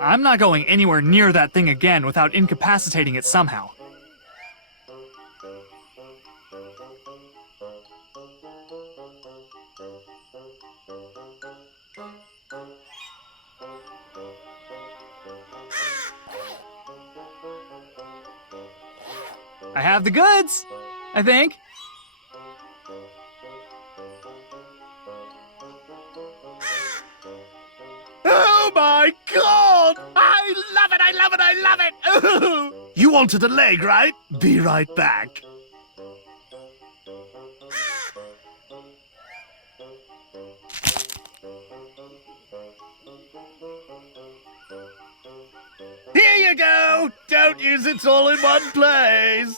I'm not going anywhere near that thing again without incapacitating it somehow. I have the goods, I think. Oh my God! I love it, I love it, I love it! Ooh. You wanted a leg, right? Be right back. Here you go! Don't use it all in one place!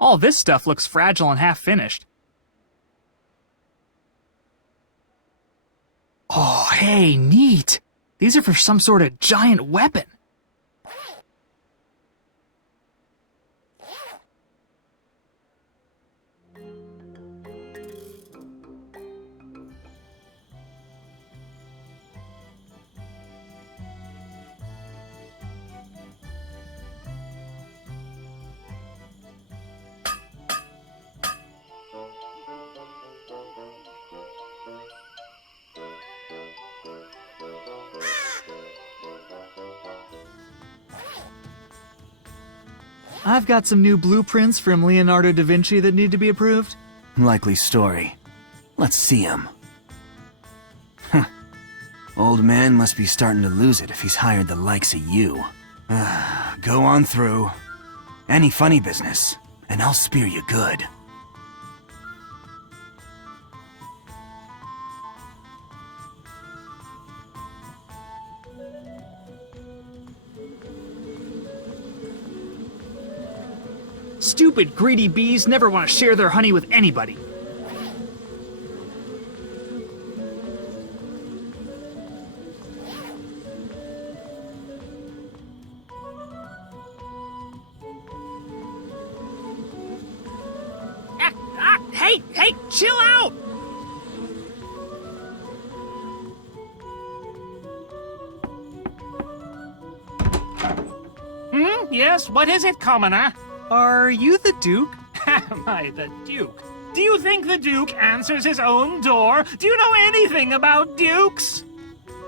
All this stuff looks fragile and half-finished. Oh, hey, neat! These are for some sort of giant weapon. I've got some new blueprints from Leonardo da Vinci that need to be approved. Likely story. Let's see him. Huh. Old man must be starting to lose it if he's hired the likes of you. Go on through. Any funny business, and I'll spear you good. Stupid, greedy bees never want to share their honey with anybody. Hey, chill out! Yes, what is it, commoner? Are you the Duke? Am I the Duke? Do you think the Duke answers his own door? Do you know anything about dukes?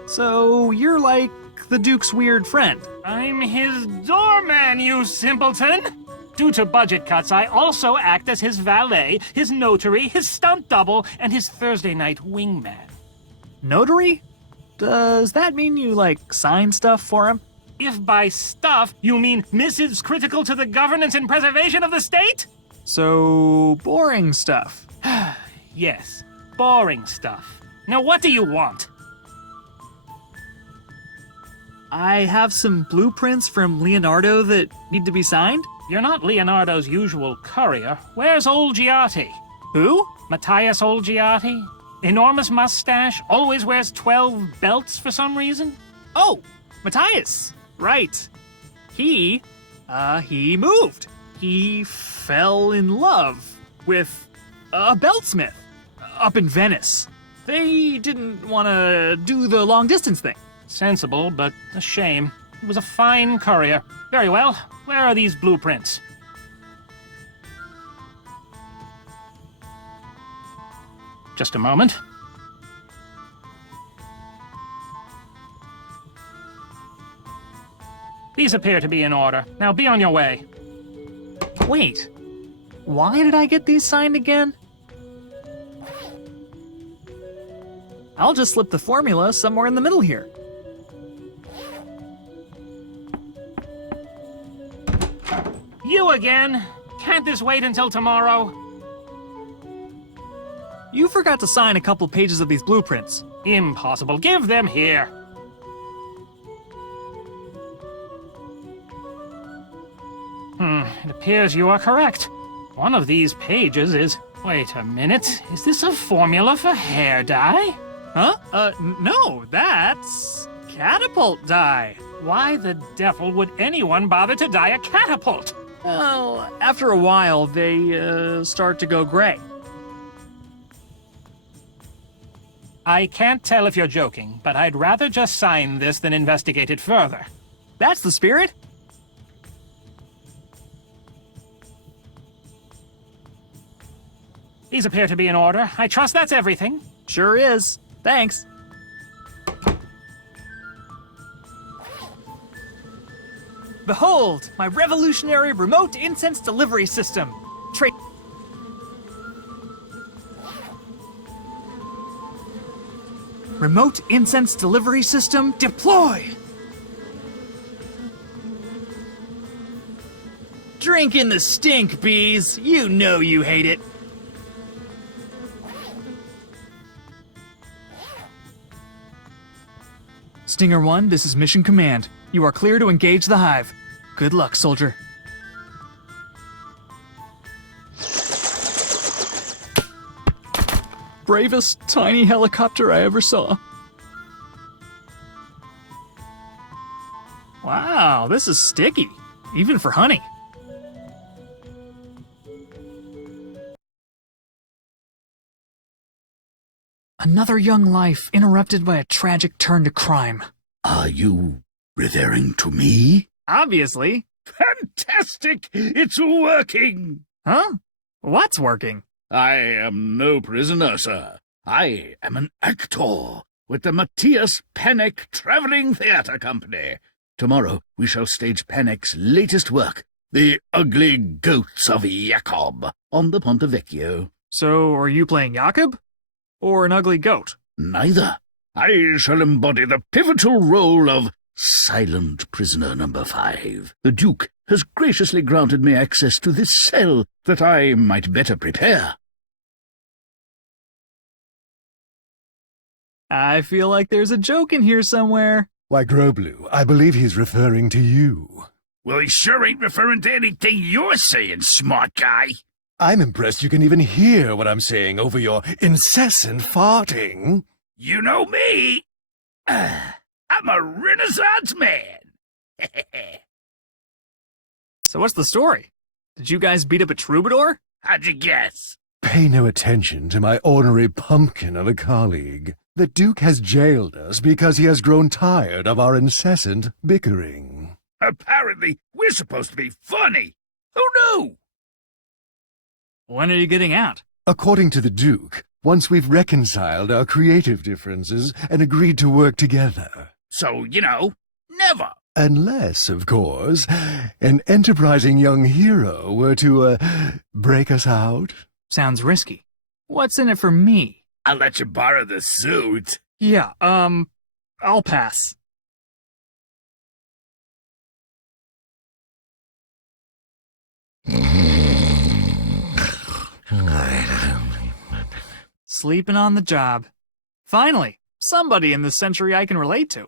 So, you're like the Duke's weird friend. I'm his doorman, you simpleton! Due to budget cuts, I also act as his valet, his notary, his stunt double, and his Thursday night wingman. Notary? Does that mean you, like, sign stuff for him? If by stuff you mean missives critical to the governance and preservation of the state? So, boring stuff. Yes, boring stuff. Now what do you want? I have some blueprints from Leonardo that need to be signed. You're not Leonardo's usual courier. Where's Olgiati? Who? Matthias Olgiati? Enormous mustache, always wears 12 belts for some reason? Oh, Matthias. Right. He moved. He fell in love with a beltsmith up in Venice. They didn't want to do the long-distance thing. Sensible, but a shame. He was a fine courier. Very well. Where are these blueprints? Just a moment. These appear to be in order. Now be on your way. Wait. Why did I get these signed again? I'll just slip the formula somewhere in the middle here. You again? Can't this wait until tomorrow? You forgot to sign a couple pages of these blueprints. Impossible. Give them here. It appears you are correct. One of these pages is... Wait a minute. Is this a formula for hair dye? Huh? No, that's... catapult dye. Why the devil would anyone bother to dye a catapult? Well, after a while, they, start to go gray. I can't tell if you're joking, but I'd rather just sign this than investigate it further. That's the spirit. These appear to be in order. I trust that's everything. Sure is. Thanks. Behold, my revolutionary remote incense delivery system. Remote incense delivery system deploy! Drink in the stink, bees. You know you hate it. Stinger 1, this is Mission Command. You are clear to engage the hive. Good luck, soldier. Bravest tiny helicopter I ever saw. Wow, this is sticky, even for honey. Another young life interrupted by a tragic turn to crime. Are you referring to me? Obviously. Fantastic! It's working! Huh? What's working? I am no prisoner, sir. I am an actor with the Matthias Pennock Traveling Theatre Company. Tomorrow we shall stage Pennock's latest work, The Ugly Goats of Jacob, on the Ponte Vecchio. So, are you playing Jakob? Or an ugly goat? Neither. I shall embody the pivotal role of Silent Prisoner Number 5. The Duke has graciously granted me access to this cell that I might better prepare. I feel like there's a joke in here somewhere. Why, Groblu, I believe he's referring to you. Well, he sure ain't referring to anything you're saying, smart guy. I'm impressed you can even hear what I'm saying over your incessant farting. You know me. I'm a Renaissance man. So what's the story? Did you guys beat up a troubadour? How'd you guess? Pay no attention to my ornery pumpkin of a colleague. The Duke has jailed us because he has grown tired of our incessant bickering. Apparently, we're supposed to be funny. Who knew? When are you getting out? According to the Duke, once we've reconciled our creative differences and agreed to work together. So, you know, never. Unless, of course, an enterprising young hero were to, break us out. Sounds risky. What's in it for me? I'll let you borrow the suit. Yeah, I'll pass. Sleeping on the job. Finally, somebody in this century I can relate to.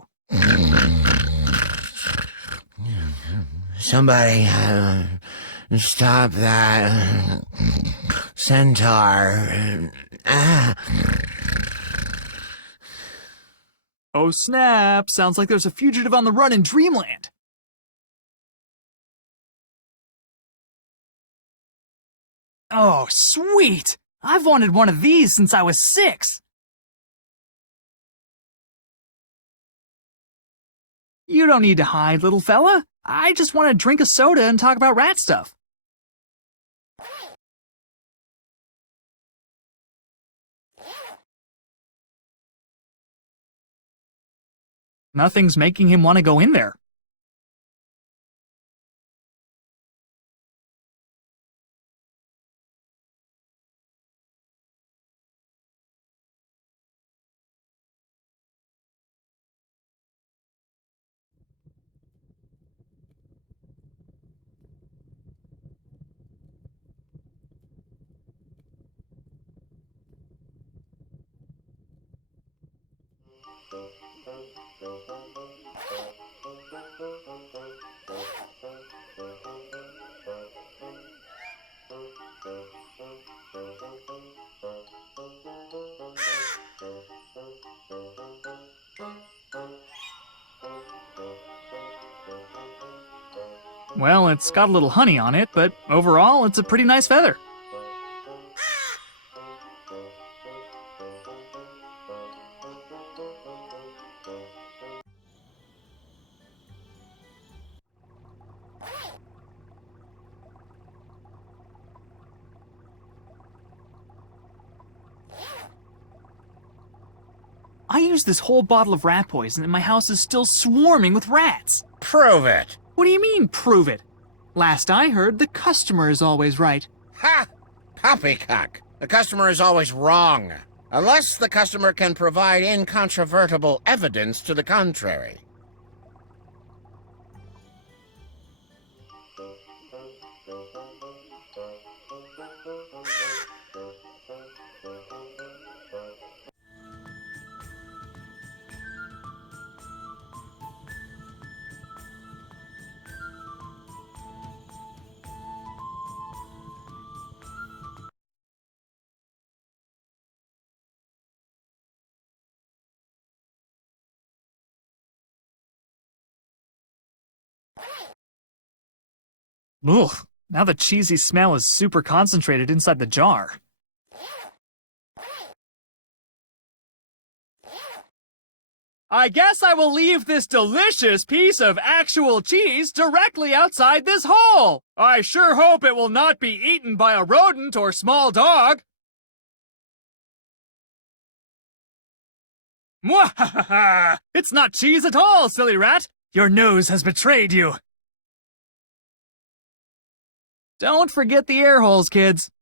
Somebody, stop that centaur. Oh snap, sounds like there's a fugitive on the run in Dreamland. Oh, sweet! I've wanted one of these since I was 6. You don't need to hide, little fella. I just want to drink a soda and talk about rat stuff. Nothing's making him want to go in there. Well, it's got a little honey on it, but overall, it's a pretty nice feather. I used this whole bottle of rat poison and my house is still swarming with rats. Prove it. What do you mean, prove it? Last I heard, the customer is always right. Ha! Poppycock. The customer is always wrong, unless the customer can provide incontrovertible evidence to the contrary. Ugh, now the cheesy smell is super concentrated inside the jar. I guess I will leave this delicious piece of actual cheese directly outside this hole. I sure hope it will not be eaten by a rodent or small dog. Mwahaha! It's not cheese at all, silly rat. Your nose has betrayed you. Don't forget the air holes, kids.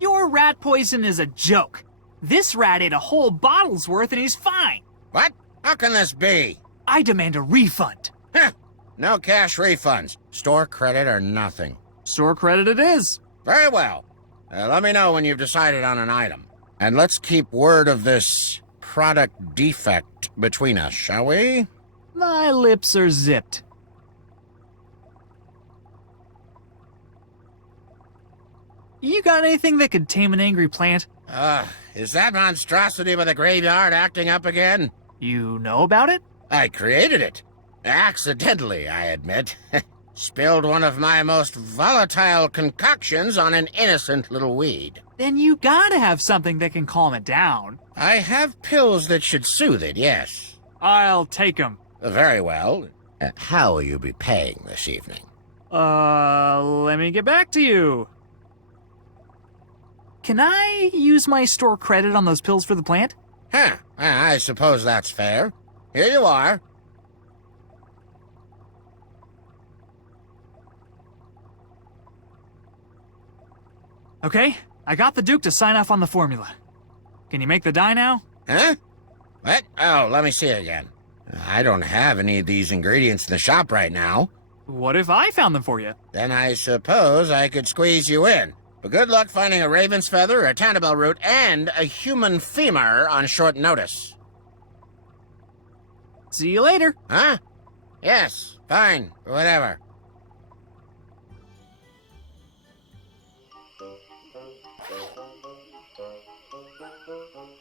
Your rat poison is a joke. This rat ate a whole bottle's worth and he's fine. What? How can this be? I demand a refund. Heh. No cash refunds. Store credit or nothing. Store credit it is. Very well. Let me know when you've decided on an item. And let's keep word of this product defect between us, shall we? My lips are zipped. You got anything that could tame an angry plant? Is that monstrosity by the graveyard acting up again? You know about it? I created it. Accidentally, I admit. Spilled one of my most volatile concoctions on an innocent little weed. Then you gotta have something that can calm it down. I have pills that should soothe it, yes. I'll take them. Very well. How will you be paying this evening? Let me get back to you. Can I use my store credit on those pills for the plant? Huh. I suppose that's fair. Here you are. Okay, I got the Duke to sign off on the formula. Can you make the dye now? Huh? What? Oh, let me see again. I don't have any of these ingredients in the shop right now. What if I found them for you? Then I suppose I could squeeze you in. But good luck finding a raven's feather, a tannabell root, and a human femur on short notice. See you later. Huh? Yes, fine, whatever.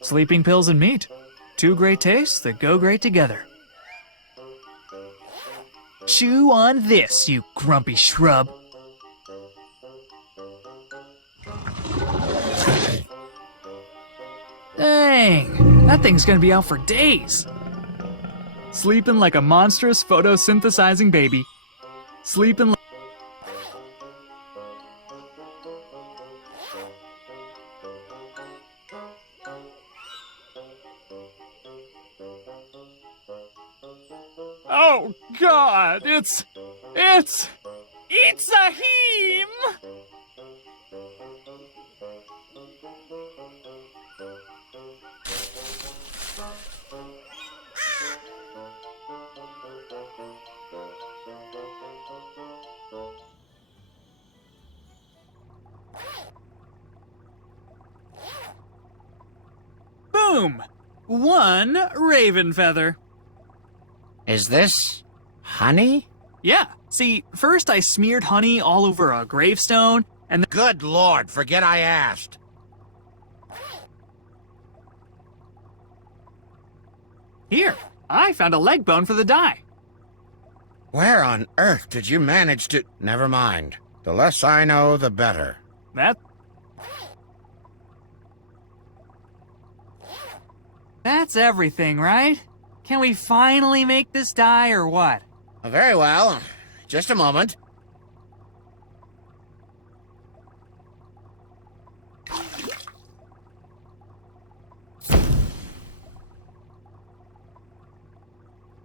Sleeping pills and meat. Two great tastes that go great together. Chew on this, you grumpy shrub. Dang, that thing's gonna be out for days. Sleeping like a monstrous photosynthesizing baby. Sleeping like... Oh, God, it's a him! Boom! One raven feather. Is this honey? Yeah, see, first I smeared honey all over a gravestone, and then... Good Lord, forget I asked. Here, I found a leg bone for the dye. Where on earth did you manage to... Never mind. The less I know, the better. That's everything, right? Can we finally make this dye or what? Very well. Just a moment.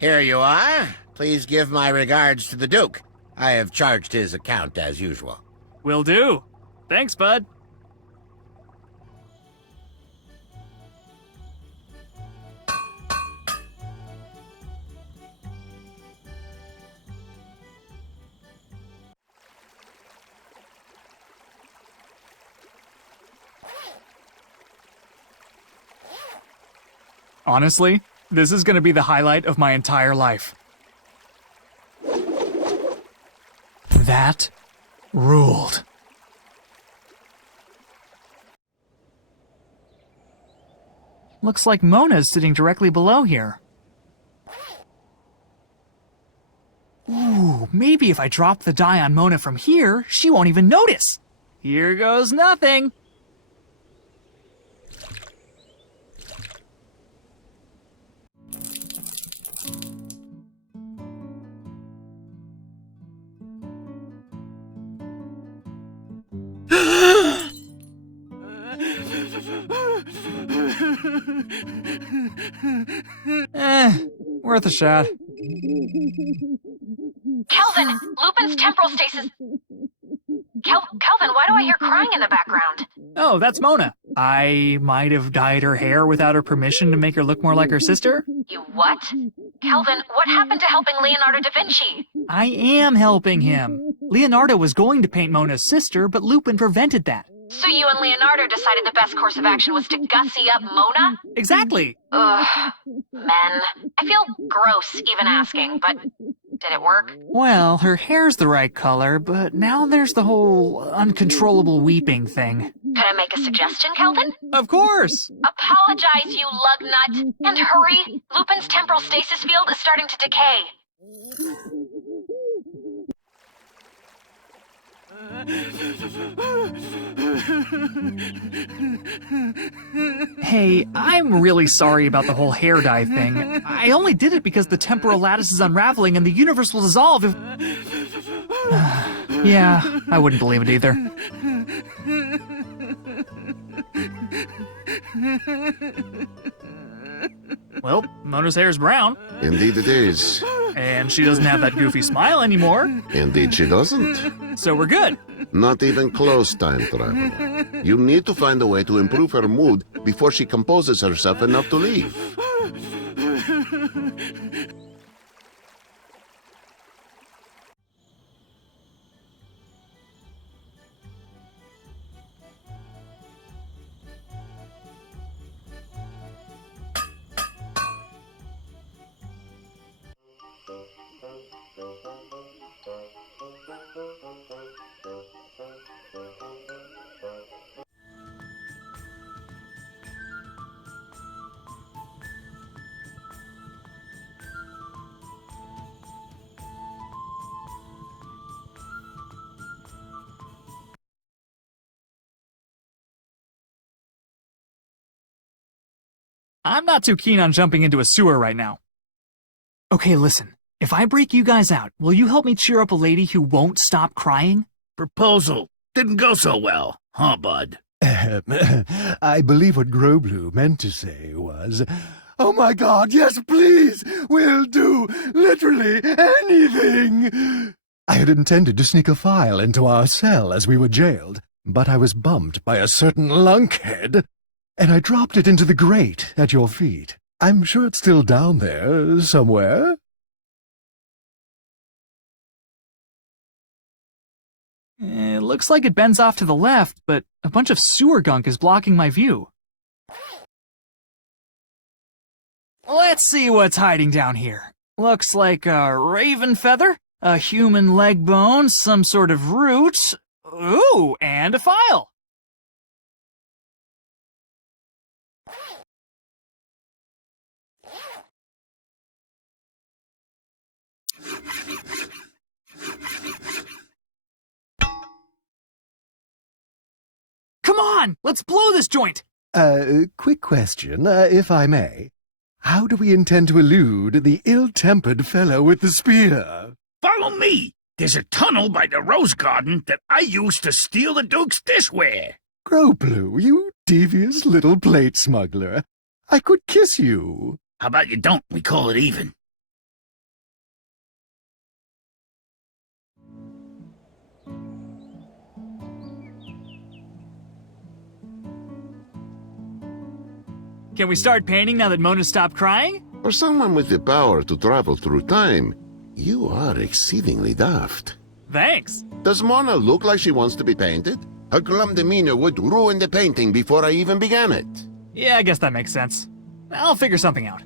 Here you are. Please give my regards to the Duke. I have charged his account as usual. Will do. Thanks, bud. Honestly, this is going to be the highlight of my entire life. That ruled. Looks like Mona's sitting directly below here. Ooh, maybe if I drop the dye on Mona from here, she won't even notice. Here goes nothing. Worth a shot. Kelvin, Lupin's temporal stasis. Kelvin, why do I hear crying in the background? Oh, that's Mona. I might have dyed her hair without her permission to make her look more like her sister. You what? Kelvin, what happened to helping Leonardo da Vinci? I am helping him. Leonardo was going to paint Mona's sister, but Lupin prevented that. So you and Leonardo decided the best course of action was to gussy up Mona? Exactly. Ugh, men. I feel gross even asking, but did it work? Well, her hair's the right color, but now there's the whole uncontrollable weeping thing. Can I make a suggestion, Kelvin? Of course. Apologize, you lug nut. And hurry. Lupin's temporal stasis field is starting to decay. Hey, I'm really sorry about the whole hair dye thing. I only did it because the temporal lattice is unraveling and the universe will dissolve if... Yeah, I wouldn't believe it either. Well, Mona's hair is brown. Indeed it is. And she doesn't have that goofy smile anymore. Indeed she doesn't. So we're good. Not even close, time traveler. You need to find a way to improve her mood before she composes herself enough to leave. I'm not too keen on jumping into a sewer right now. Okay, listen. If I break you guys out, will you help me cheer up a lady who won't stop crying? Proposal didn't go so well, huh, bud? I believe what Groblu meant to say was, Oh my God, yes, please! We'll do literally anything! I had intended to sneak a file into our cell as we were jailed, but I was bumped by a certain lunkhead, and I dropped it into the grate at your feet. I'm sure it's still down there somewhere. It looks like it bends off to the left, but a bunch of sewer gunk is blocking my view. Let's see what's hiding down here. Looks like a raven feather, a human leg bone, some sort of root. Ooh, and a file. Come on, let's blow this joint. Quick question, if I may. How do we intend to elude the ill-tempered fellow with the spear? Follow me! There's a tunnel by the rose garden that I used to steal the Duke's dishware. Grow blue, you devious little plate smuggler. I could kiss you. How about you don't? We call it even. Can we start painting now that Mona stopped crying? For someone with the power to travel through time, you are exceedingly daft. Thanks. Does Mona look like she wants to be painted? Her glum demeanor would ruin the painting before I even began it. Yeah, I guess that makes sense. I'll figure something out.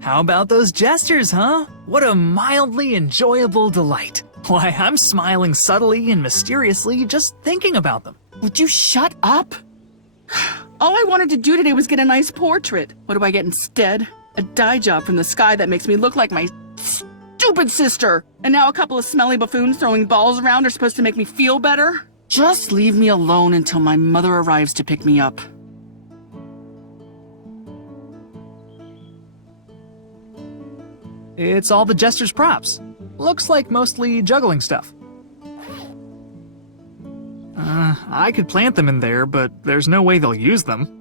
How about those gestures, huh? What a mildly enjoyable delight. Why, I'm smiling subtly and mysteriously just thinking about them. Would you shut up? All I wanted to do today was get a nice portrait. What do I get instead? A dye job from the sky that makes me look like my stupid sister. And now a couple of smelly buffoons throwing balls around are supposed to make me feel better? Just leave me alone until my mother arrives to pick me up. It's all the jester's props. Looks like mostly juggling stuff. I could plant them in there, but there's no way they'll use them.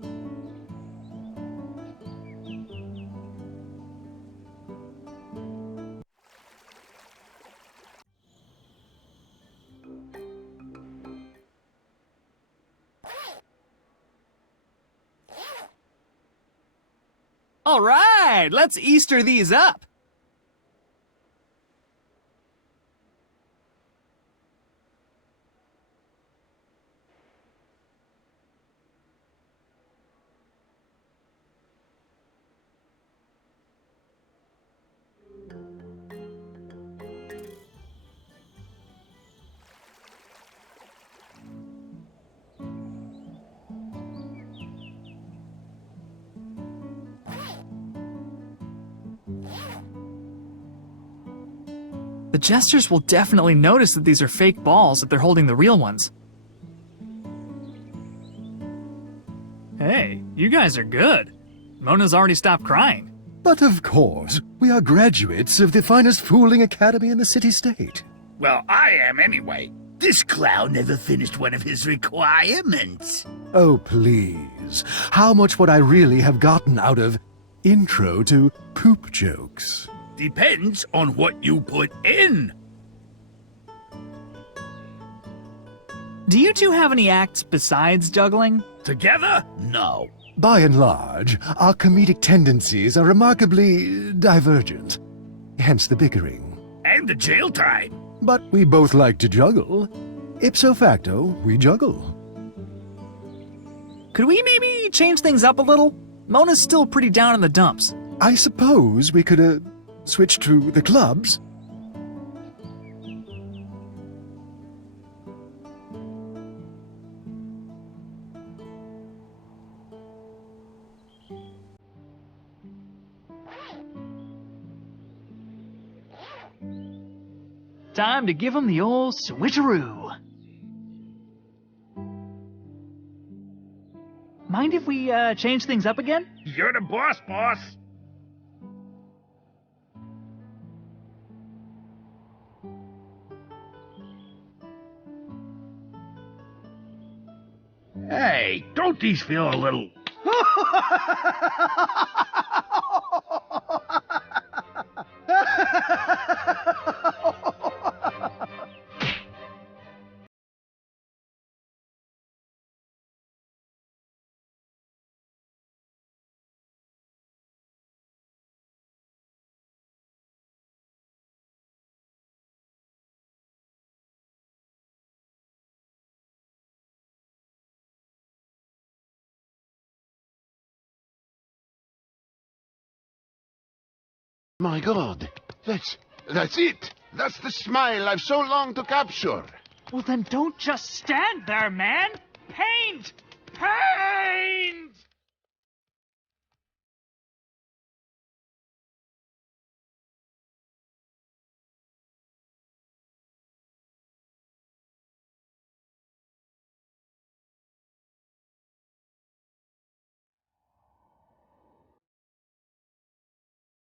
All right, let's Easter these up. The jesters will definitely notice that these are fake balls if they're holding the real ones. Hey, you guys are good. Mona's already stopped crying. But of course, we are graduates of the finest fooling academy in the city-state. Well, I am anyway. This clown never finished one of his requirements. Oh, please. How much would I really have gotten out of intro to poop jokes? Depends on what you put in. Do you two have any acts besides juggling? Together? No. By and large, our comedic tendencies are remarkably divergent. Hence the bickering. And the jail time. But we both like to juggle. Ipso facto, we juggle. Could we maybe change things up a little? Mona's still pretty down in the dumps. I suppose we could, switch to the clubs. Time to give him the old switcheroo. Mind if we change things up again? You're the boss, boss. Hey, don't these feel a little... My God, that's it. That's the smile I've so longed to capture. Well, then don't just stand there, man. Paint! Paint!